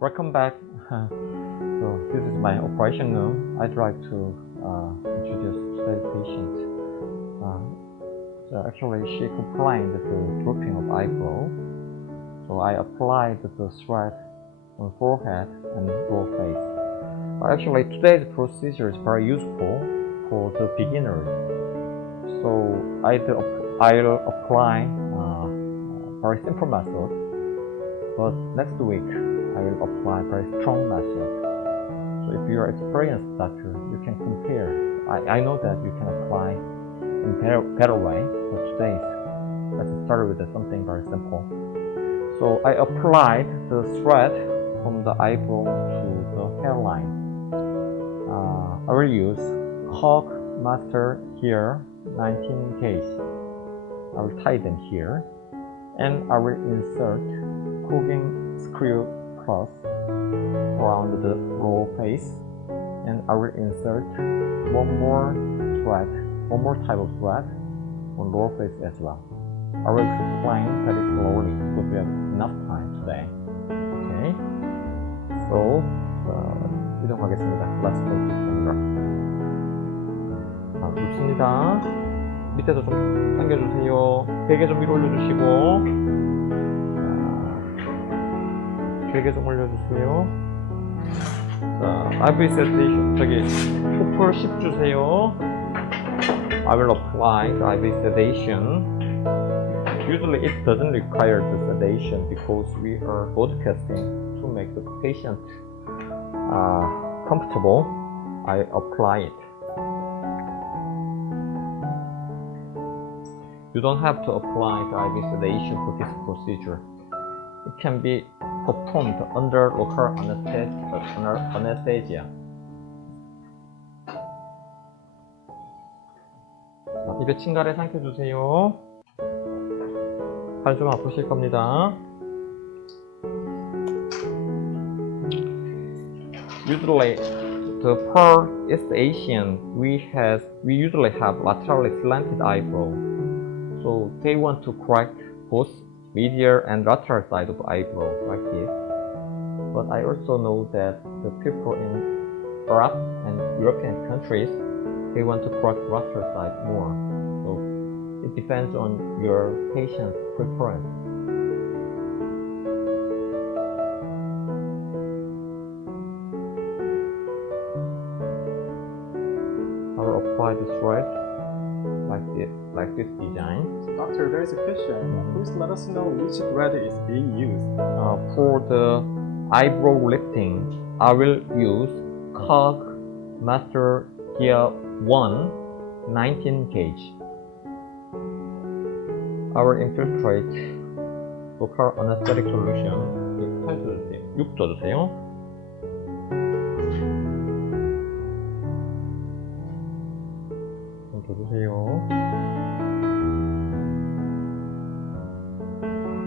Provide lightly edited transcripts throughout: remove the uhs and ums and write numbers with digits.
Welcome back. So this is my operation room. I'd like to introduce today's patient. So actually she complained the drooping of eyebrow. So I applied the thread on forehead and lower face. Actually today's procedure is very useful for the beginners. So I'll apply very simple method, but next week I will apply very strong method. So if you are experienced doctor, you can compare. I know that you can apply in better way, but today let's start with something very simple. So I applied the thread from the eyebrow to the hairline. I will use Cork Master here 19 gauge. I will tie them here, and I will insert cooking screw plus around the lower face, and I will insert one more type of thread on lower face as well. I will explain very slowly because we have enough time today. Okay, so 이동하겠습니다. Let's go to camera. 좋습니다. 밑에서 좀 당겨주세요. 베개 좀 위로 올려주시고, 베개 좀 올려주세요. 자, IV sedation, 저기 포풀 10 주세요. I will apply the IV sedation. Usually it doesn't require the sedation because we are broadcasting to make the patient comfortable. I apply it. You don't have to apply the IV sedation for this procedure. It can be performed under local anesthesia. 입에 침가래 삼켜주세요. 팔 좀 아프실 겁니다. Usually, for East Asian, we usually have laterally slanted eyebrow. So they want to correct both medial and lateral side of eyebrow like this. But I also know that the people in Arab and European countries, they want to correct lateral side more. So it depends on your patient's preference. I will apply the thread like this design. Doctor, there is a question. Please let us know which thread is being used. For the eyebrow lifting, I will use Cork Master Gear 1 19 gauge. I will infiltrate local anesthetic solution. 8 줘주세요. 6 줘주세요. 좀 줘주세요.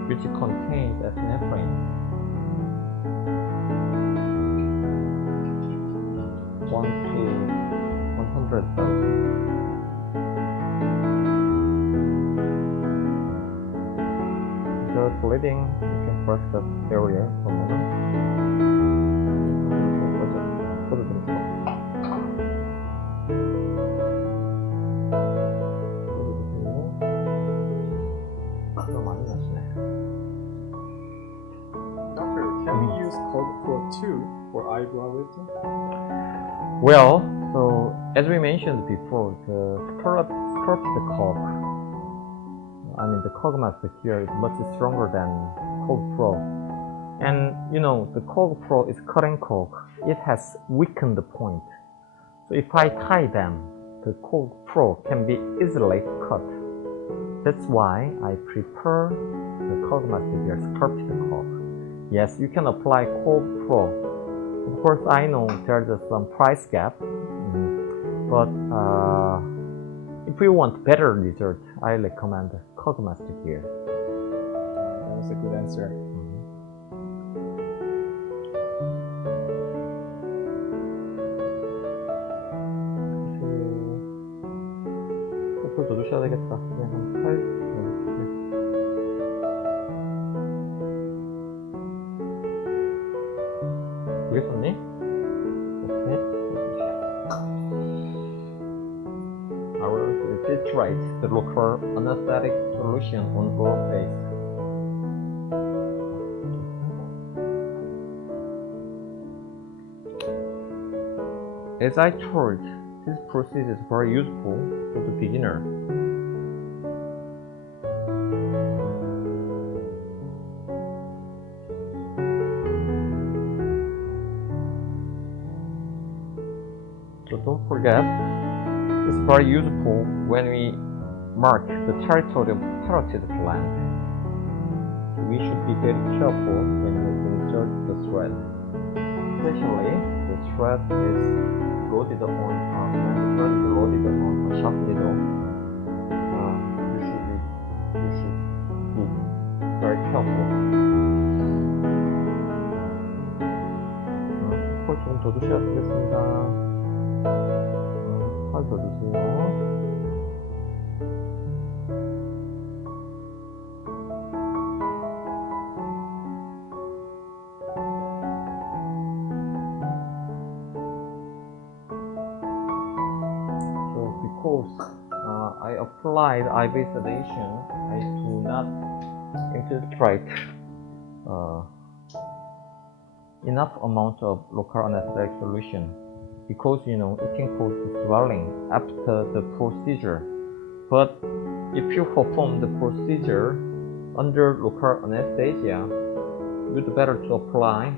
Which contains epinephrine. 1 to 100,000. If you're bleeding, you can press the area for a moment. For eyebrow lifting? Well, so as we mentioned before, the sculpted cork, the cork master here is much stronger than cork pro. And you know, the cork pro is cutting cork. It has weakened the point. So if I tie them, the cork pro can be easily cut. That's why I prefer the cork master here, sculpted cork. Yes, you can apply cork pro. Of course, I know there's some price gap, but if you want better result, I recommend Cork Master here. That was a good answer. 코풀 더 주셔야 되겠다. 그냥 한 8. recently. Okay. I will infiltrate the local anesthetic solution on your face. As I told, this process is very useful for the beginner. So don't forget, it's very useful when we mark the territory of parotid gland. We should be very careful when we insert the thread. Especially, the thread is loaded on, when the thread is loaded on a sharp needle, you should be very careful. 콜 조금 더 주셔야 되겠습니다. 팔 더 주세요. Because I applied IV sedation, I do not infiltrate enough amount of local anesthetic solution, because it can cause swelling after the procedure. But if you perform the procedure under local anesthesia, you'd better to apply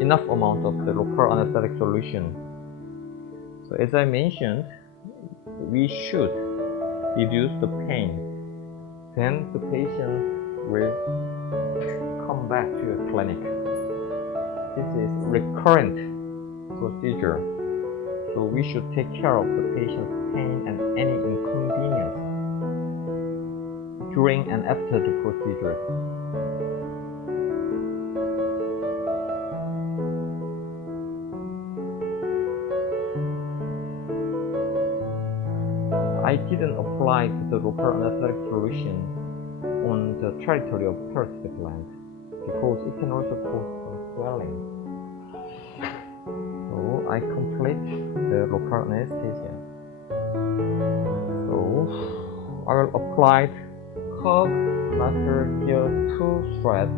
enough amount of the local anesthetic solution. So as I mentioned, we should reduce the pain. Then the patient will come back to your clinic. This is recurrent procedure. So we should take care of the patient's pain and any inconvenience during and after the procedure. I didn't apply the local anesthetic solution on the territory of parotid gland because it can also cause some swelling. So I complete the local anesthesia. So I will apply curve master gear 2 thread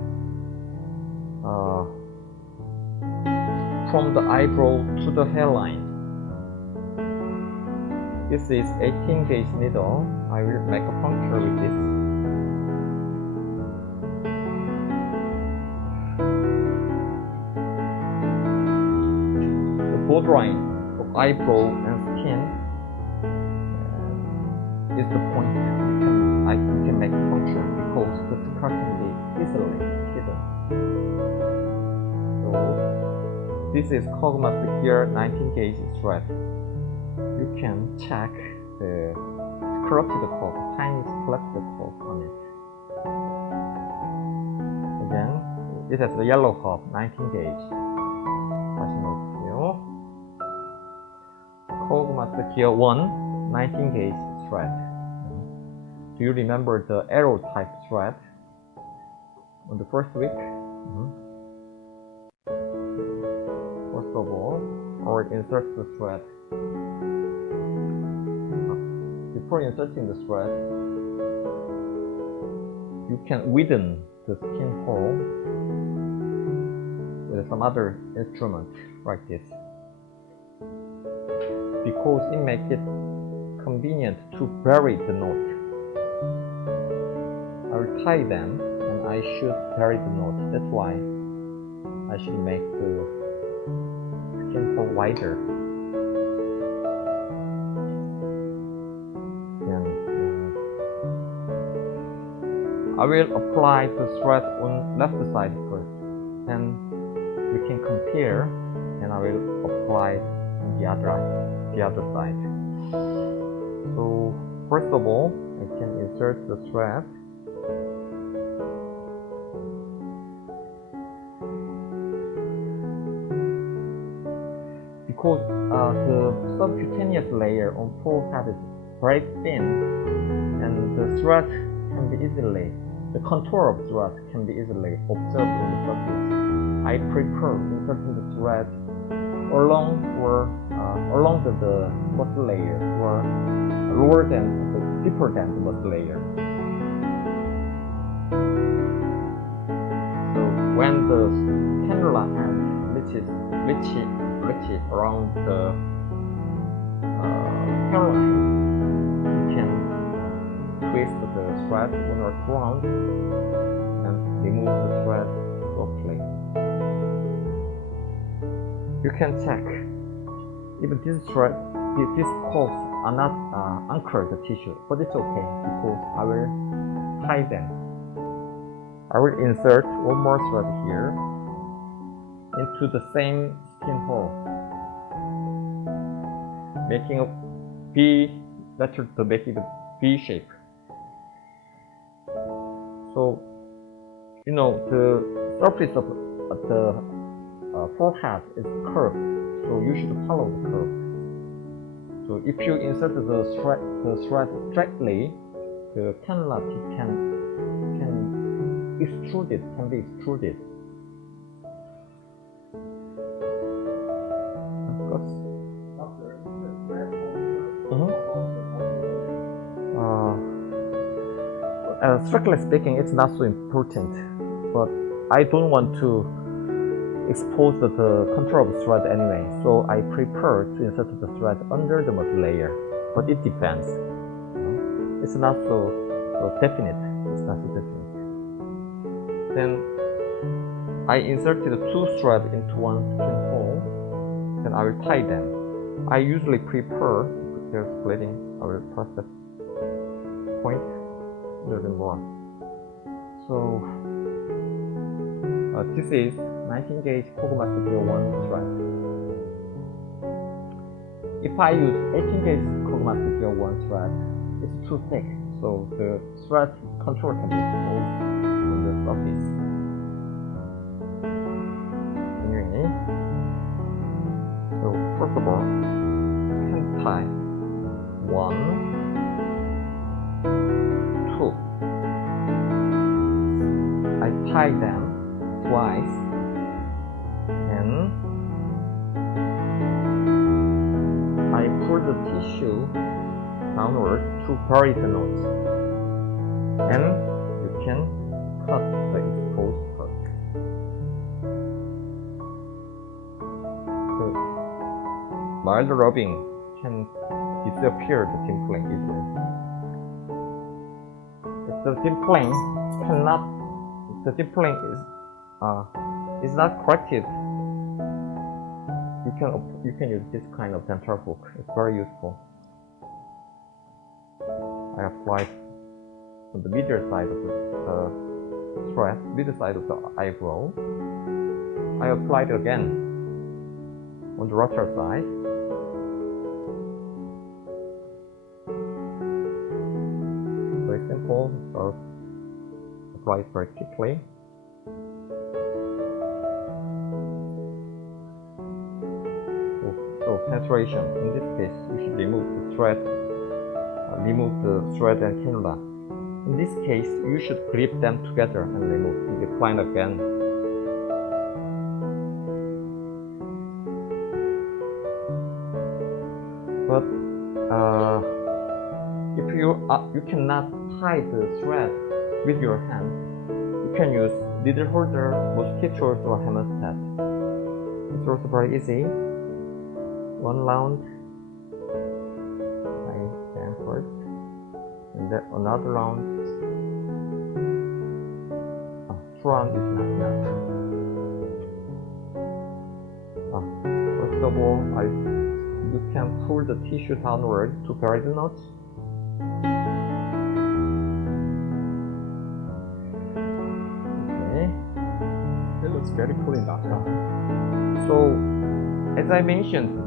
from the eyebrow to the hairline. This is 18 gauge needle. I will make a puncture with this. The borderline of eyebrow and skin is the point I can make a puncture because the scar can be easily hidden. So this is Kogmaster gear 19 gauge thread. You can check the carotid curve, tiny flapped curve on it. Again, it has the yellow curve, 19 gauge. 다시 넣어주세요. Kogmaster gear 1, 19 gauge thread. Do you remember the arrow type thread on the first week? First of all, I will insert the thread. Before inserting the thread, you can widen the skin hole with some other instrument like this, because it makes it convenient to bury the knot. I will tie them and I should bury the knot. That's why I should make the skin hole wider. I will apply the thread on left side first, then we can compare, and I will apply on the other side. So first of all, I can insert the thread. Because the subcutaneous layer on forehead is very thin, and the thread can be easily, the contour of thread can be easily observed on the surface. I prefer inserting the thread along the muscle layer or lower than deeper than the muscle layer. So when the cannula end reaches around the hairline, you can twist the thread 1 or 2 rounds and remove the thread softly. You can check if these cords are not anchored the tissue, but it's okay because I will tie them. I will insert 1 more thread here into the same skin hole, making a V, better to make it a V shape. So, you know, the surface of the forehead is curved, so you should follow the curve. So if you insert the thread directly, the cannula tip can be extruded. Strictly speaking, it's not so important, but I don't want to expose the contour of the thread anyway, so I prefer to insert the thread under the muscle layer, but it depends. It's not so definite. Then I inserted 2 threads into 1 skin hole, then I will tie them. I usually prefer, if they're splitting, I will press the point a little bit more. So this is 19 gauge Koguma Studio 1 thread. If I use 18 gauge Koguma Studio 1 thread, it's too thick, so the thread contour can be exposed on the surface. Anyway, so first of all, you can tie 1, 2. I tie them twice, and I pull the tissue downward to bury the knots, and you can cut the exposed part. The mild rubbing can disappear the dimpling easily. If the dimpling is not corrected, you can use this kind of dental hook. It's very useful. I applied on the middle side of the thread, middle side of the eyebrow. I applied again on the lateral side. Very simple, so apply it very quickly. So penetration, in this case, you should remove the thread and cannula. In this case, you should grip them together and remove. You apply again. But if you cannot tie the thread with your hand, you can use needle holder, mosquitoes, or hemostat. It's also very easy. 1 round, I stand first, and then another round. 2 rounds is not enough. First of all, you can pull the tissue downward to bury the knots. Okay. It looks very clean, doctor. So, as I mentioned,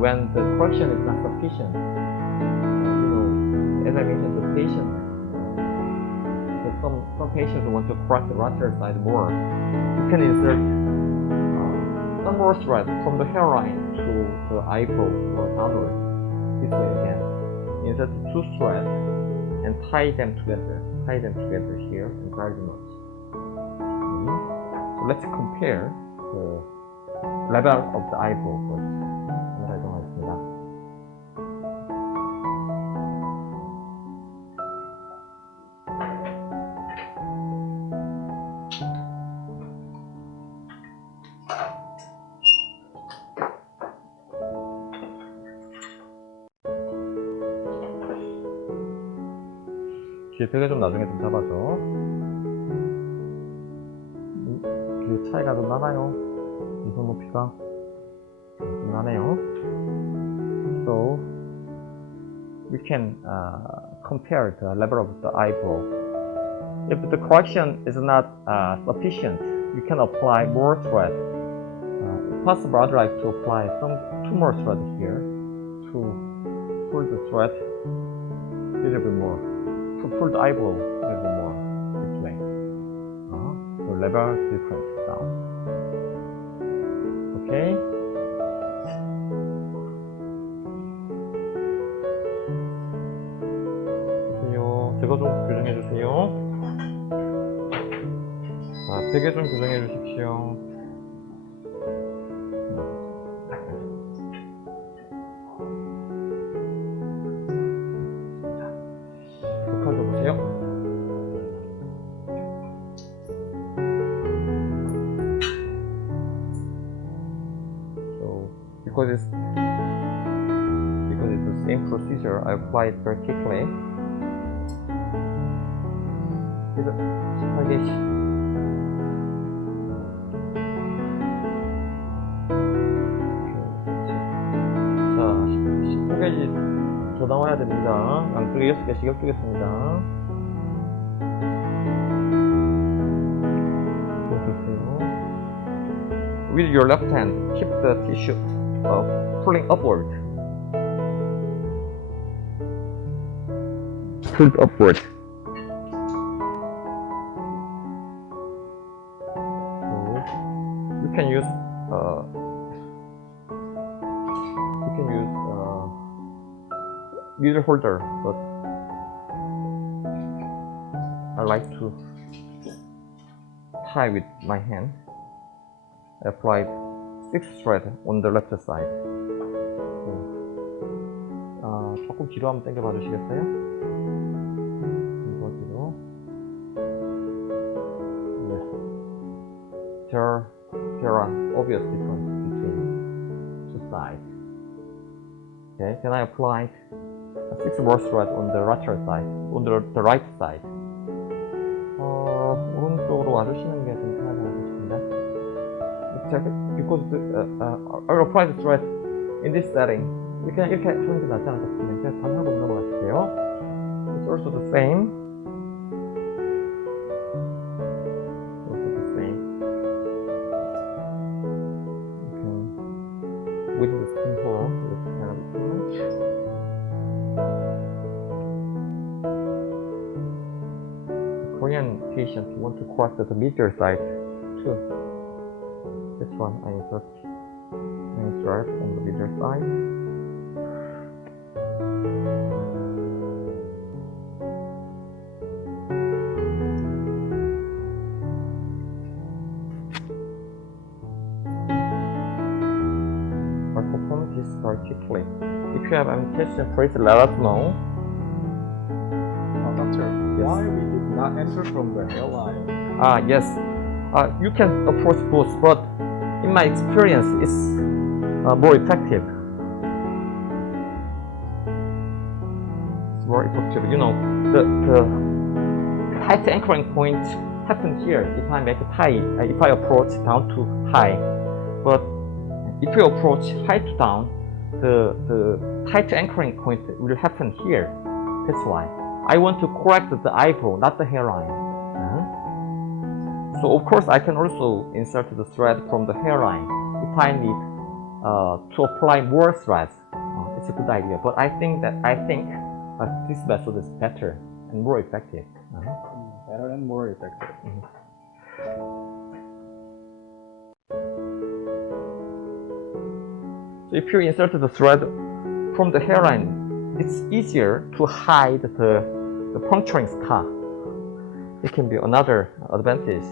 when the correction is not sufficient, as I mentioned, the patient, some patients want to correct the lateral side more. You can insert some more thread from the hairline to the eyebrow or downward. This way again. Insert 2 threads and tie them together here and tie the knots. So let's compare the level of the eyebrow first. 카메라 이동하겠습니다. 뒤에 벽에 좀 나중에 좀 잡아줘. 그 차이가 좀 나나요? 이 손 높이가 좀 나네요. So we can compare the level of the eyebrow. If the correction is not sufficient, you can apply more thread. If possible, I'd like to apply two more threads here to pull the thread a little bit more. To pull the eyebrow a little bit more this way. So level different now. Okay. 주세요. 제거 좀 교정해 주세요. 자, 베개 좀 교정해 주십시오. Because it's the same procedure, I apply it vertically. 그래서 18개씩. 자, 19개씩 더 나와야 됩니다. 양쪽에 6개씩 엮겠습니다. With your left hand, keep the tissue pulling upward. Pull upward. So you can use needle holder, but I like to tie with my hand. I applied 6 thread on the left side. 조금 뒤로 한번 당겨 봐 주시겠어요? 이거 뒤로. Yes. There are obvious differences between two sides. Okay, then I applied 6 more thread on the lateral side, on the right side. 오른쪽으로 와주시는 게 좀 편하지 않을까 싶은데. Because I'll apply the thread in this setting. 그냥 이렇게 하는 게 낫지 않을까 싶은데 그냥 반하고 넘어가실게요. It's also the same. Also the same. Okay. With the skin hole, it's kind of too much. The Korean patients want to cross the medial side too. This one I insert on the middle side. I perform this vertically. If you have any question, please let us know. Doctor, why we did not enter from the hairline? Yes. You can approach both, but in my experience, it's more effective. It's more effective. You know, the tight anchoring point happens here if I make a tie, if I approach down to high. But if you approach high to down, the tight anchoring point will happen here. That's why. I want to correct the eyebrow, not the hairline. So of course I can also insert the thread from the hairline if I need to apply more threads. It's a good idea, but I think this method is better and more effective. Better and more effective. So if you insert the thread from the hairline, it's easier to hide the puncturing scar. It can be another advantage.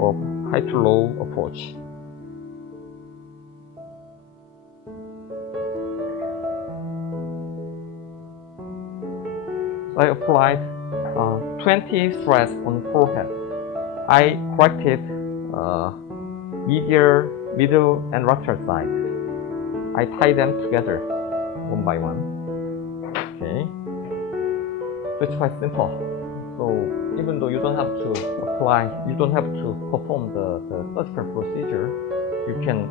of high to low approach. So I applied 20 threads on forehead. I corrected middle and lateral side. I tie them together one by one. Okay, so it's quite simple. So even though you don't have to perform the surgical procedure, you can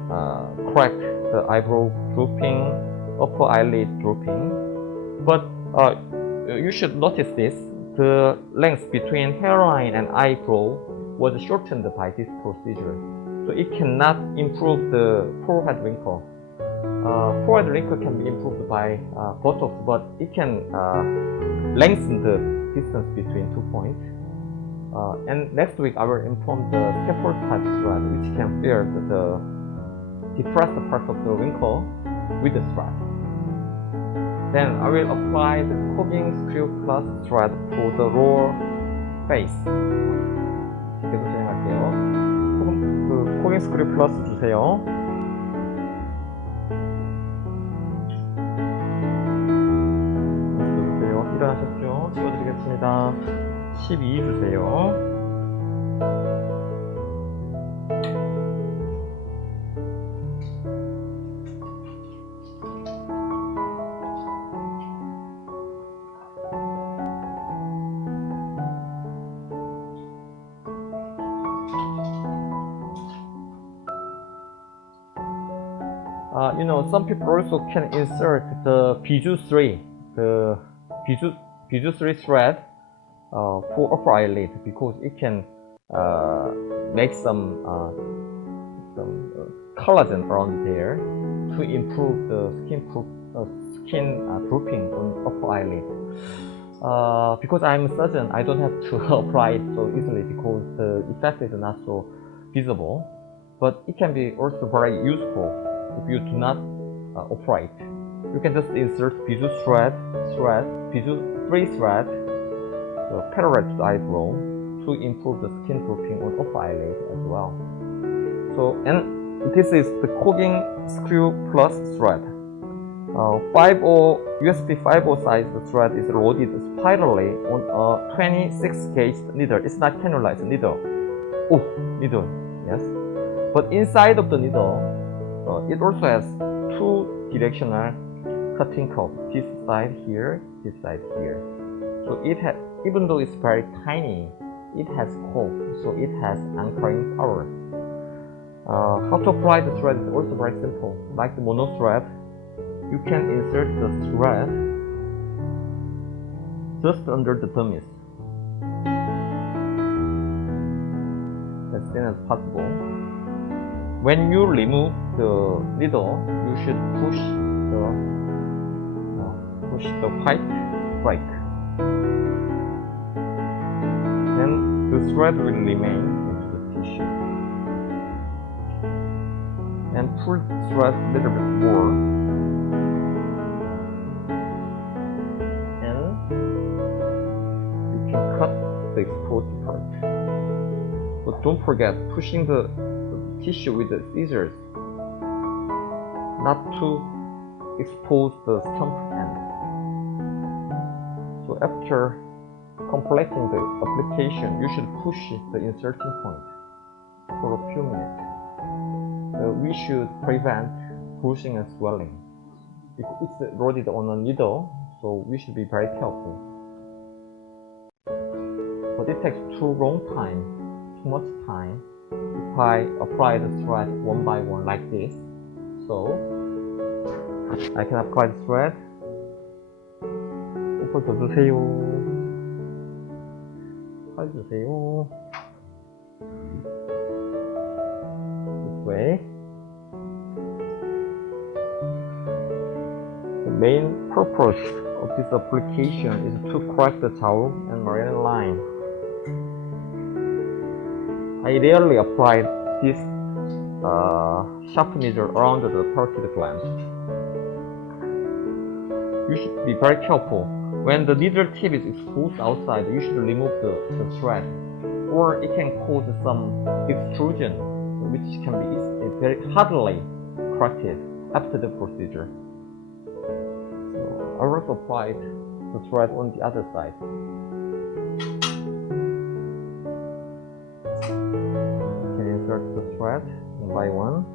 correct the eyebrow drooping, upper eyelid drooping. But you should notice this: the length between hairline and eyebrow was shortened by this procedure. So it cannot improve the forehead wrinkle. Forehead wrinkle can be improved by Botox, but it can lengthen the distance between 2 points. And next week I will inform the scaffold type thread, which can fill the depressed part of the wrinkle with the thread. Then I will apply the cogging screw plus thread for the lower face. 계속 진행할게요. 그 코깅 스크류 플러스 주세요. 주세요. 일어나셨죠? 찍어드리겠습니다. 12 주세요. You know, some people also can insert the BJ3, the BJ3 thread for upper eyelid, because it can make some collagen around there to improve the skin drooping on upper eyelid. Because I'm a surgeon, I don't have to apply it so easily because the effect is not so visible, but it can be also very useful if you do not apply it. You can just insert BJ3 thread, parallel to the eyebrow to improve the skin drooping on upper eyelid as well. So, and this is the cogging screw plus thread. USB 5.0 size thread is loaded spirally on a 26 gauge needle. It's not cannula, it's a needle. Oh, needle, yes. But inside of the needle, it also has two directional cutting curves. This side here, this side here. So it has, even though it's very tiny, it has curve, so it has anchoring power. How to apply the thread is also very simple. Like the mono thread, you can insert the thread just under the dermis, as thin as possible. When you remove the needle, you should push the white break. Then the thread will remain into the tissue. And pull the thread a little bit more. And you can cut the exposed part. But don't forget pushing the tissue with the scissors, not to expose the stump end. So after completing the application, you should push the inserting point for a few minutes. We should prevent bruising and swelling. It's loaded on a needle, so we should be very careful. But it takes too much time if I apply the thread one by one like this. So I can apply the thread. 오빠 더 주세요. 팔 주세요. This way. The main purpose of this application is to correct the jowl and meridian line. I rarely apply this sharp needle around the parotid gland. You should be very careful. When the needle tip is exposed outside, you should remove the thread or it can cause some extrusion, which can be very hardly corrected after the procedure. So I will also apply the thread on the other side. You can insert the thread one by one.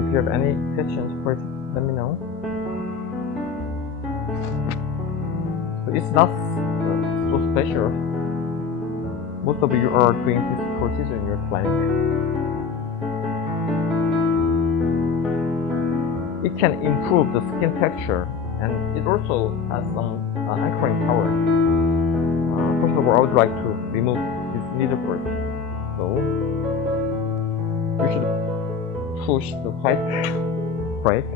If you have any questions, please let me know. So it's not so special. Most of you are doing this procedure in your clinic. It can improve the skin texture, and it also has some anchoring power. First of all, I would like to remove this needle first. So you should push the white brake.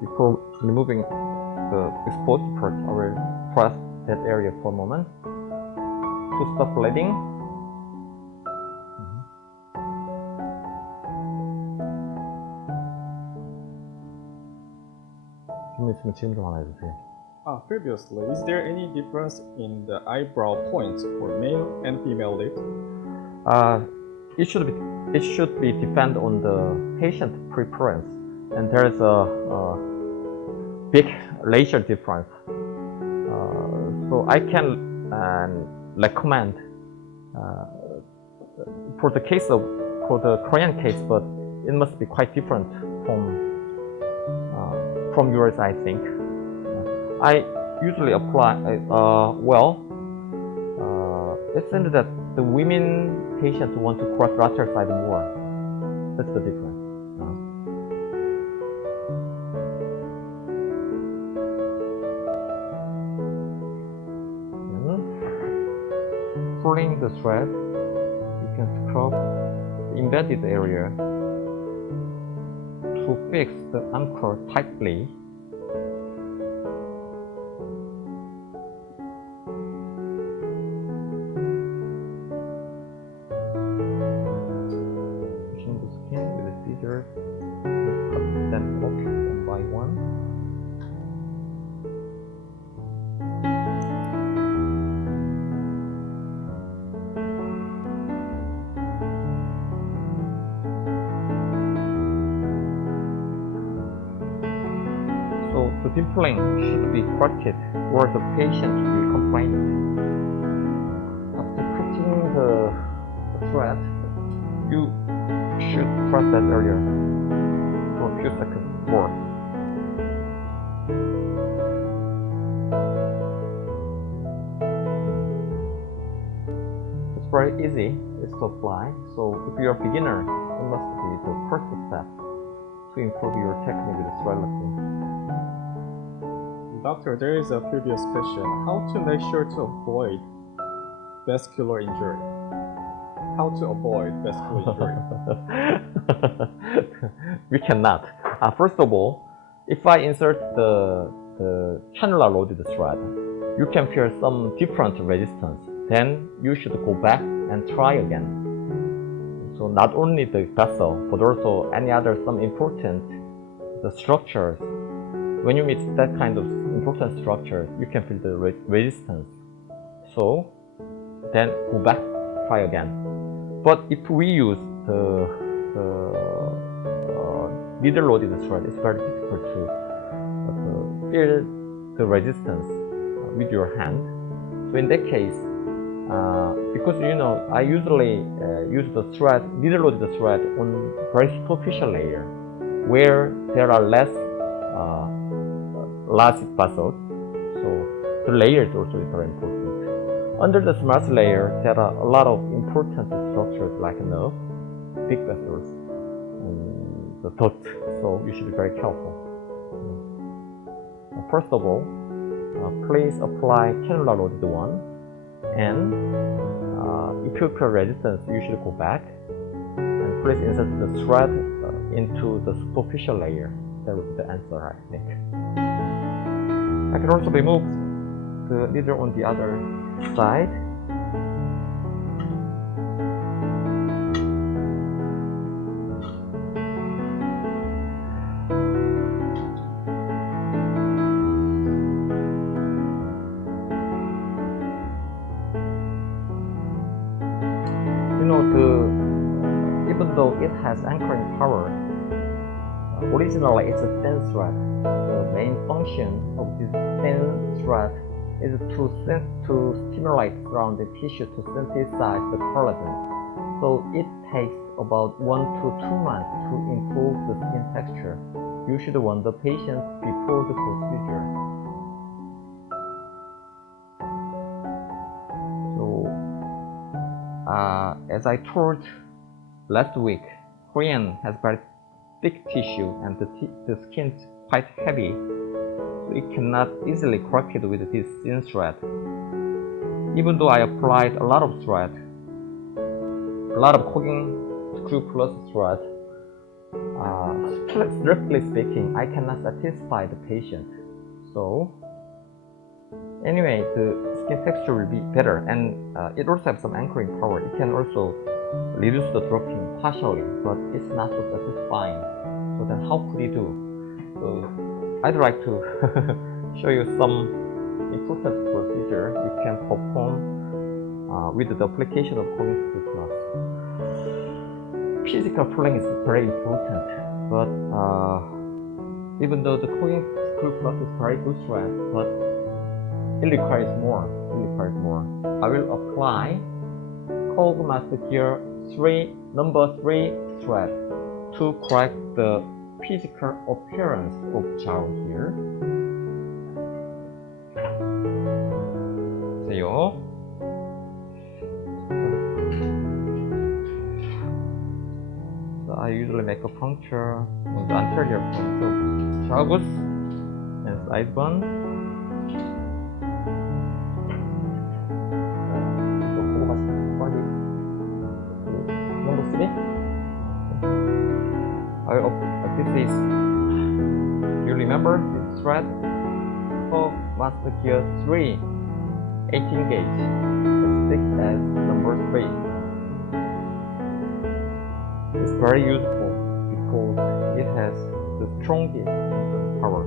Before removing the exposed part, I will press that area for a moment to stop bleeding. 좀 있으면 질문 좀 하나 해주세요. Previously, is there any difference in the eyebrow points for male and female lift? It should be depend on the patient preference, and there is a big laser difference. So I can recommend for the Korean case, but it must be quite different from yours, I think. I usually apply, it seems that the women patients want to cross lateral side more. That's the difference. Pulling the thread, you can scrub the embedded area to fix the anchor tightly. Pushing the skin with the scissors, cut them off one by one. So the dimpling should be corrected or the patient will complain. After cutting the thread, you should press that area for a few seconds more. It's very easy to apply, so if you're a beginner, it must be the first step to improve your technique with thread lifting. Doctor, there is a previous question. How to make sure to avoid vascular injury? How to avoid vascular injury? We cannot. First of all, if I insert the cannula loaded thread, you can feel some different resistance. Then you should go back and try again. So not only the vessel, but also any other some important structures. When you meet that kind of important structure, you can feel the resistance. So then go back, try again. But if we use the needle loaded thread, it's very difficult to feel the resistance with your hand. So in that case, because I usually use the thread, needle loaded thread on very superficial layer where there are less large vessels, so the layers also is very important. Under the smart layer, there are a lot of important structures like nerve, big vessels, and the duct, so you should be very careful. First of all, please apply cannula loaded one, and if you feel resistance, you should go back and please insert the thread into the superficial layer. That would be the answer, I think. I can also remove the needle on the other side. even though it has anchoring power, originally it's a thin thread. The main function of this thin thread is to stimulate surrounding tissue to synthesize the collagen. So it takes about 1 to 2 months to improve the skin texture. You should warn the patient before the procedure. So, as I told last week, Korean has very thick tissue and the skin is quite heavy, so it cannot easily crack it with this thin thread. Even though I applied a lot of thread, a lot of cooking screw plus thread, strictly speaking, I cannot satisfy the patient. So anyway, the skin texture will be better, and it also has some anchoring power. It can also reduce the dropping partially, but it's not so satisfying. So then how could you do? So I'd like to show you some important procedure you can perform with the application of cooking screw plus. Physical pulling is very important, but even though the cooking screw plus is very good thread, but it requires more. I will apply cold master gear number 3 thread to correct the physical appearance of jaw here. 보세요. So I usually make a puncture on the anterior point of tragus and side bone. Number 3. This is, you remember this thread for master gear 3, 18 gauge, as thick as number 3. It's very useful because it has the strongest power.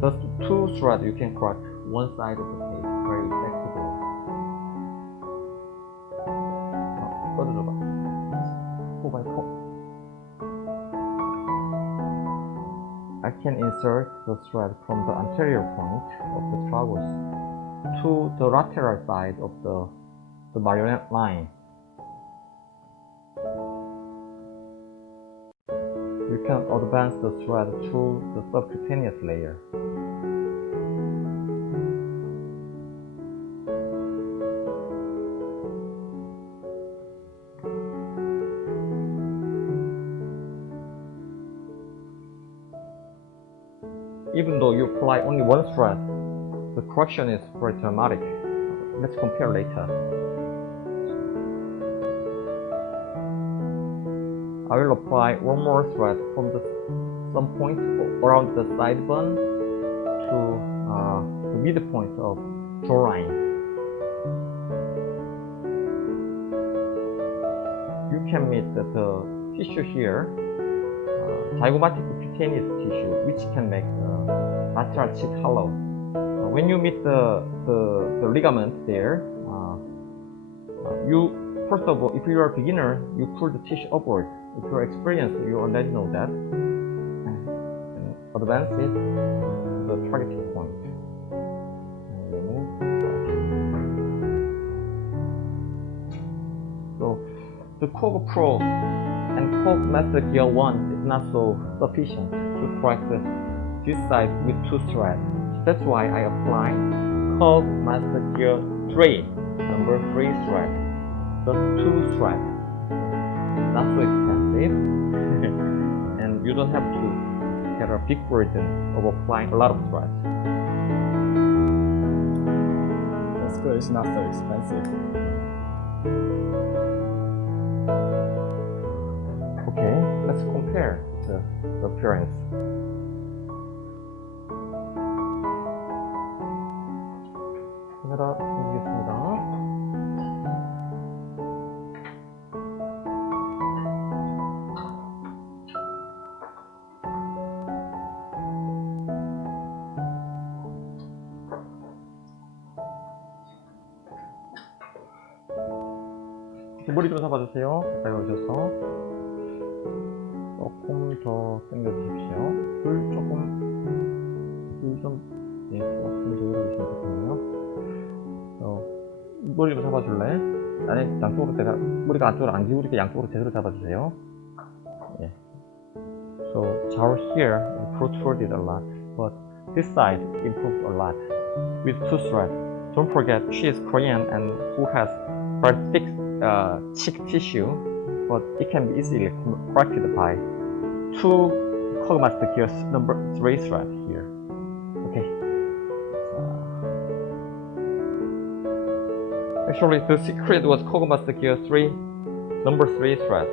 Just 2 threads you can crack one side of the case very effectively. 꺼내줘봐. 4x4. I can insert the thread from the anterior point of the tragus to the lateral side of the marionette line. You can advance the thread through the subcutaneous layer. Even though you apply only one thread, the correction is very dramatic. Let's compare later. I will apply one more thread from some point around the side bone to the midpoint of jawline. You can meet the tissue here, zygomatic cutaneous tissue, which can make lateral cheek hollow. When you meet the ligament there, you first of all, if you are a beginner, you pull the tissue upward. If you are experienced, you already know that, and advance it to the targeting point. And remove. So the Cork Pro and Cork Master Gear 1 is not so sufficient to correct this side with 2 threads. That's why I apply Cork Master Gear 3, number 3 thread. Just 2 threads. Not so expensive, and you don't have to get a big burden of applying a lot of threads. That's good, it's not so expensive. Okay, let's compare the appearance. 카메라 보겠습니다. 머리 좀 잡아주세요. 가까이 오셔서 조금 더 당겨주십시오. 예, 조금 조여주시면 좋거든요. 머리 좀 잡아줄래? 아니, 양쪽으로 머리가 안쪽으로 안 기울이게 양쪽으로 제대로 잡아주세요. 예. So, our here protruded a lot, but this side improved a lot with 2 threads. Don't forget, she is Korean and who has very thick cheek tissue, but it can be easily corrected by 2 Kogmaster gears number 3 thread here. Okay. Actually, the secret was Kogmaster gear 3, number 3 thread.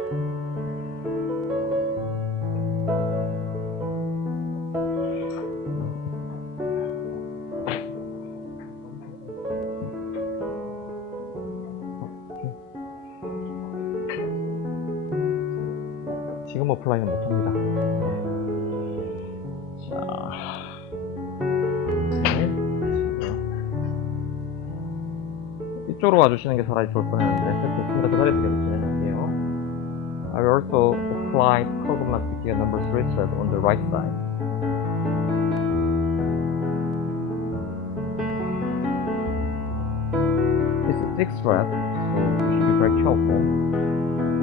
지금 어플라이는 못합니다. 자, 이쪽으로 와주시는 게 차라리 좋을 뻔했는데 됐습니다. 그 자리에서 계속 진행할게요. I will also apply Kogmaster gear number 3 thread on the right side. It's a 6 thread, so you should be very careful.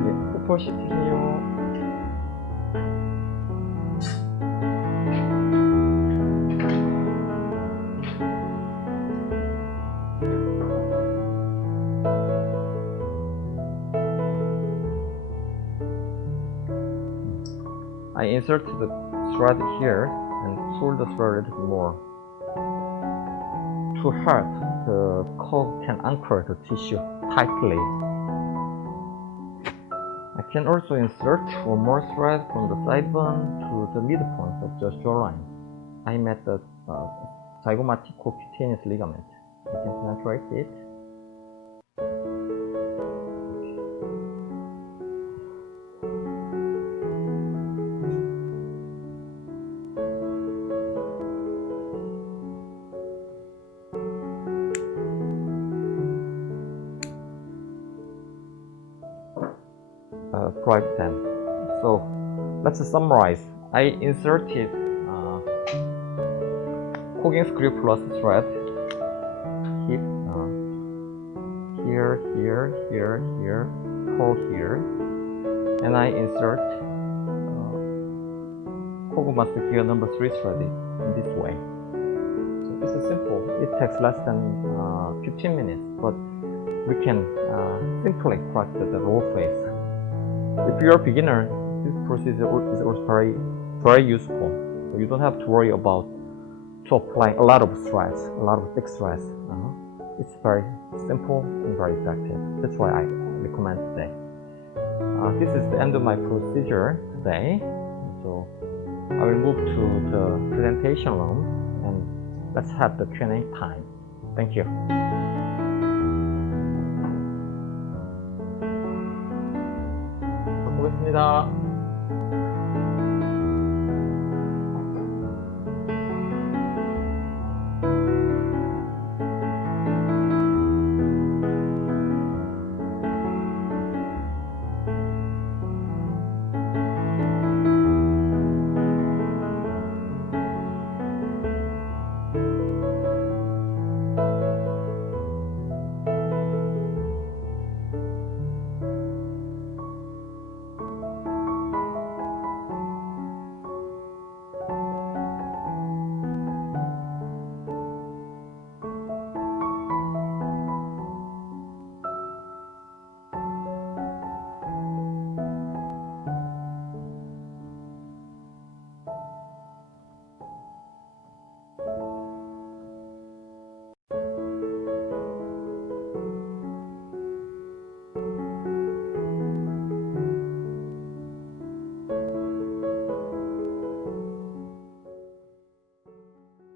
예, 푸퍼시티요. I insert the thread here and pull the thread a little more. To help, the cog can anchor the tissue tightly. I can also insert one more thread from the side bone to the midpoint of the jawline. I'm at the zygomatico-cutaneous ligament. I can penetrate it. Right then. So let's summarize. I inserted cogging screw plus thread hip here, hole here, and I insert Kogmaster gear number 3 thread in this way. So this is simple. It takes less than 15 minutes, but we can simply correct the roll face. If you're a beginner, this procedure is also very useful. So you don't have to worry about applying a lot of threads, a lot of thick threads. It's very simple and very effective. That's why I recommend today. This is the end of my procedure today. So I will move to the presentation room and let's have the Q&A time. Thank you. 보겠습니다.